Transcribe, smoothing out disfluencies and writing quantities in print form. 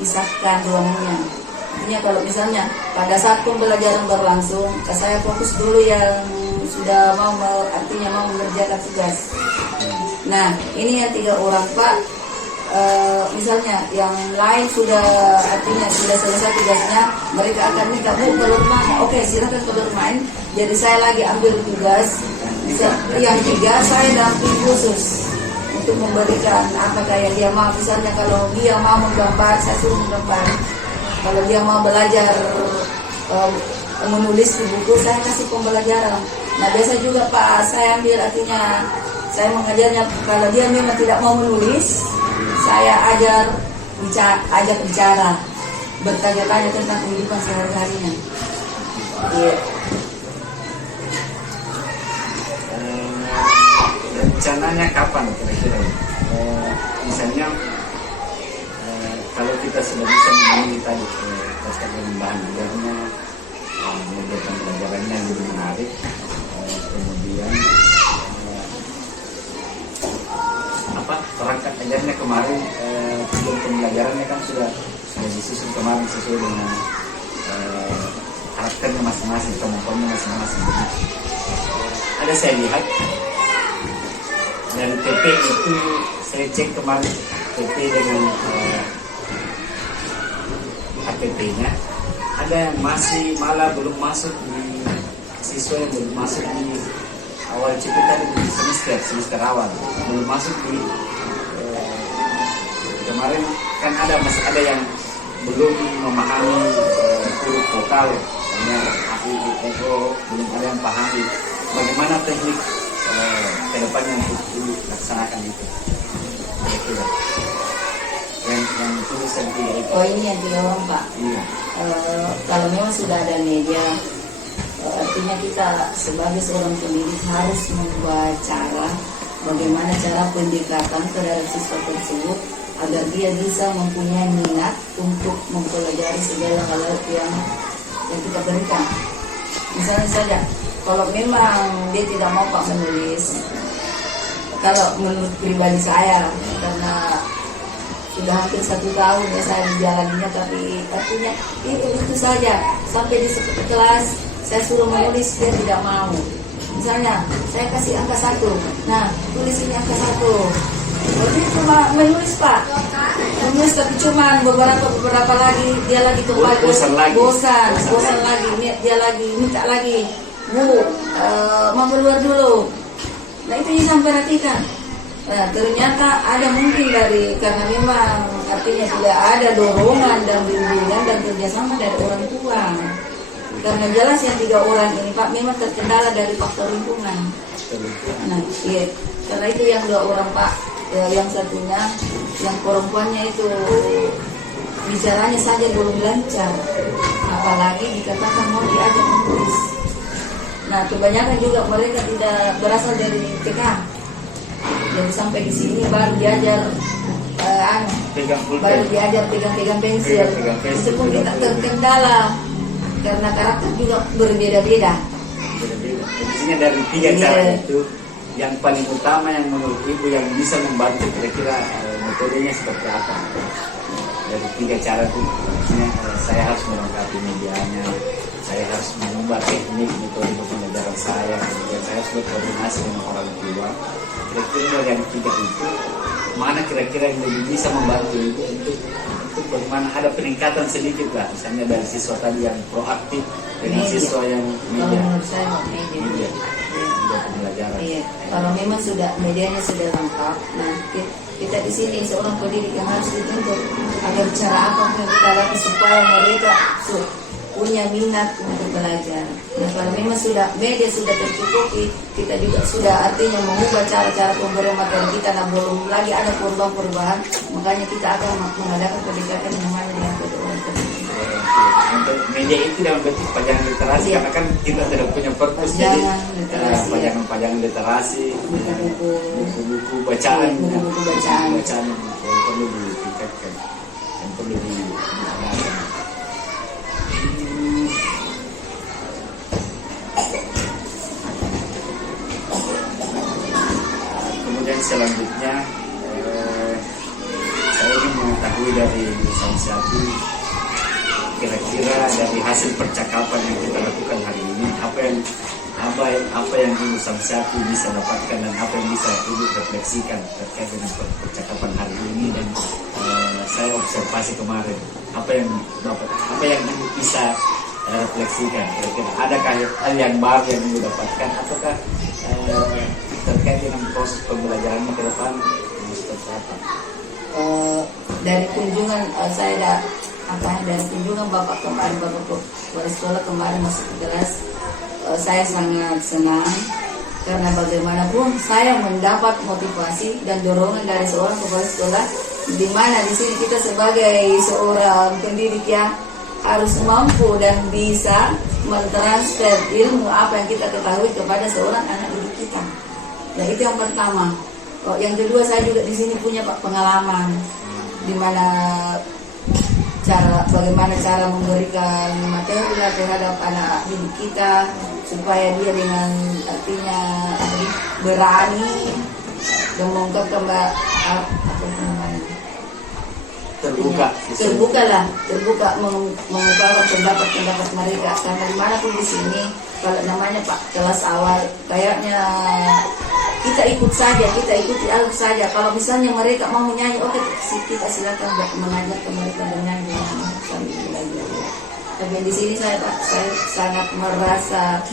pisahkan ruangannya. Artinya kalau misalnya pada saat pembelajaran berlangsung, saya fokus dulu yang sudah artinya mau mengerjakan tugas. Nah, ini yang 3 orang Pak. Misalnya yang lain sudah artinya sudah selesai tugasnya, mereka akan minta Bu keluar main. Oke, silakan keluar main. Jadi saya lagi ambil tugas. Yang 3 saya damping khusus untuk memberikan apakah yang dia mau. Misalnya kalau dia mau menggambar, saya suruh menggambar. Kalau dia mau belajar menulis di buku, saya kasih pembelajaran. Nah, biasa juga Pak, saya ambil artinya saya mengajarnya kalau dia memang tidak mau menulis, saya ajak bicara, bertanya-tanya tentang kehidupan sehari-harinya. Iya. Rencananya kapan kira-kira? Misalnya kalau kita sudah bisa memenuhi tadi bahan ajarnya, memberikan pelajarannya lebih menarik, kemudian perangkat ajarnya kemarin sebelum pembelajarannya kan sudah disusun kemarin sesuai dengan karakternya masing-masing, kemampuannya masing-masing. Ada saya lihat dari TP itu, saya cek kemarin TP dengan APP-nya, ada yang masih malah belum masuk di siswa yang belum masuk di awal Ciputat di semester awal, belum masuk di kemarin kan masih ada yang belum memahami huruf vokal, belum ada yang pahami bagaimana teknik kedepannya untuk dilaksanakan itu. Kira-kira yang tulisan 3 itu. Oh, ini yang 3 orang Pak. Iya. Kalau memang sudah ada media, artinya kita sebagai seorang pendidik harus membuat cara bagaimana cara pendekatan terhadap siswa tersebut agar dia bisa mempunyai minat untuk mempelajari segala hal yang kita berikan. Misalnya saja, kalau memang dia tidak mau Pak menulis, kalau menurut pribadi saya, karena sudah hampir 1 tahun ya saya menjalaninya, tapi artinya itu saja sampai di kelas saya suruh menulis, dia tidak mau. Misalnya saya kasih angka 1, nah tulis ini angka 1. Berarti cuma menulis Pak, menulis tapi cuma beberapa lagi dia lagi kembali bosan lagi, dia lagi minta lagi, Bu mau keluar dulu. Nah itu yang saya perhatikan. Nah, ternyata ada mungkin karena memang artinya tidak ada dorongan dan bimbingan dan kerjasama dari orang tua. Karena jelas yang 3 orang ini Pak memang terkendala dari faktor lingkungan. Nah, iya. Karena itu yang 2 orang Pak, yang satunya, yang perempuannya itu bicaranya saja belum lancar, apalagi dikatakan mau diajak menulis. Nah, kebanyakan juga mereka tidak berasal dari TK. Jadi sampai di sini baru diajar pegang pensil. Itu pun kita terkendala karena karakter juga berbeda-beda. Intinya dari 3 cara itu, yang paling utama yang menurut Ibu yang bisa membantu kira-kira metodenya seperti apa? Dari 3 cara itu, maksudnya saya harus melengkapi medianya, saya harus mengubah teknik metode pembelajaran saya, kemudian saya harus berkoordinasi dengan orang tua. Kira-kira yang 3 itu, mana kira-kira yang lebih bisa membantu Ibu untuk bagaimana ada peningkatan sedikit lah, misalnya dari siswa tadi yang proaktif dengan siswa yang media. Kalau menurut saya media pembelajaran. Iya. Kalau memang sudah medianya sudah lengkap, nah kita di sini seorang pendidik yang harus dituntut agar cara apa yang kita lakukan supaya mereka punya minat untuk belajar. Nah, kalau memang media sudah tercukupi, kita juga sudah artinya mengubah cara-cara pemberian materi kita. Nah, belum lagi ada perubahan, makanya kita akan mengadakan pendekatan yang mana dengan kedua. Untuk media itu dalam bentuk pajangan literasi, karena kan kita tidak punya purpose, jadi pajangan literasi, buku-buku bacaan, yang perlu ditingkatkan, yang perlu diadakan. Kemudian selanjutnya saya ingin mengetahui dari Samsiati, kira-kira dari hasil percakapan yang kita lakukan hari ini, apa yang Ibu Samsiati bisa dapatkan dan apa yang bisa Ibu refleksikan terkait dengan percakapan hari ini, dan saya observasi kemarin apa yang Ibu bisa refleksikan, kira-kira adakah hal yang baru yang Ibu dapatkan ataukah terkait dengan proses pembelajarannya ke depan seperti apa? Dari kunjungan dari kunjungan Bapak kemarin, Bapak Kepala Sekolah kemarin masuk ke kelas, saya sangat senang karena bagaimanapun saya mendapat motivasi dan dorongan dari seorang kepala sekolah, di mana di sini kita sebagai seorang pendidik yang harus mampu dan bisa mentransfer ilmu apa yang kita ketahui kepada seorang anak didik kita. Nah, itu yang pertama. Yang kedua, saya juga di sini punya pengalaman di mana bagaimana cara memberikan materi terhadap anak didik kita supaya dia dengan artinya berani dan mengungkapkan terbuka mengungkapkan pendapat mereka, karena dimanapun di sini kalau namanya kelas awal kayaknya kita ikuti alur saja. Kalau misalnya mereka mau menyanyi, oke, kita silakan mengajarkan mereka bernyanyi sambil belajar. Tapi di sini saya sangat merasa